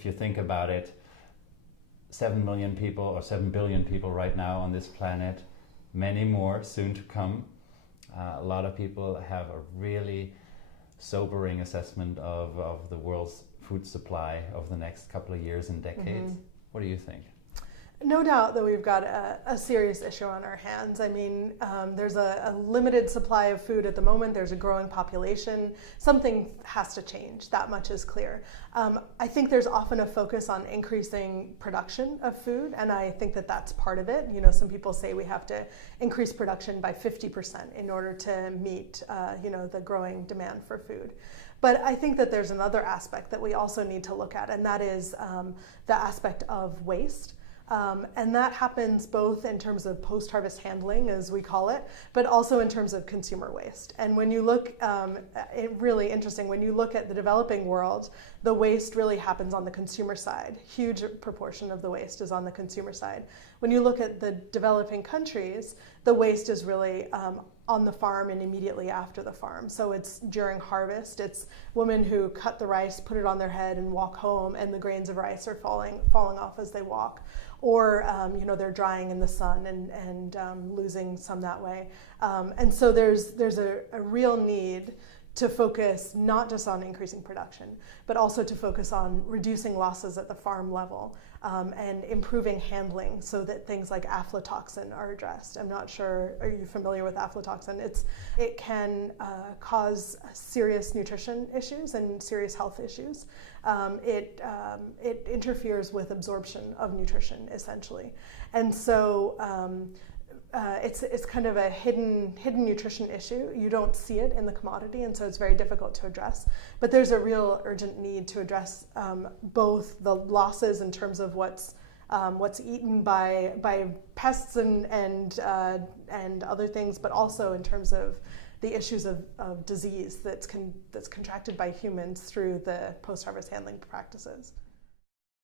if you think about it, 7 million people or 7 billion people right now on this planet, many more soon to come. A lot of people have a really sobering assessment of the world's food supply over the next couple of years and decades. What do you think? No doubt that we've got a serious issue on our hands. I mean, there's a limited supply of food at the moment. There's a growing population. Something has to change. That much is clear. I think there's often a focus on increasing production of food, and I think that that's part of it. You know, some people say we have to increase production by 50% in order to meet, the growing demand for food. But I think that there's another aspect that we also need to look at, and that is the aspect of waste. And that happens both in terms of post-harvest handling, as we call it, but also in terms of consumer waste. And when you look, really interesting, when you look at the developing world, the waste really happens on the consumer side. Huge proportion of the waste is on the consumer side. When you look at the developing countries, the waste is really on the farm and immediately after the farm. So it's during harvest. It's women who cut the rice, put it on their head and walk home, and the grains of rice are falling off as they walk. Or they're drying in the sun and losing some that way. And so there's a real need to focus not just on increasing production, but also to focus on reducing losses at the farm level and improving handling so that things like aflatoxin are addressed. I'm not sure, are you familiar with aflatoxin? It can cause serious nutrition issues and serious health issues. It interferes with absorption of nutrition, essentially. And so it's kind of a hidden nutrition issue. You don't see it in the commodity, and so it's very difficult to address. But there's a real urgent need to address both the losses in terms of what's eaten by pests and other things, but also in terms of the issues of disease that's contracted by humans through the post-harvest handling practices.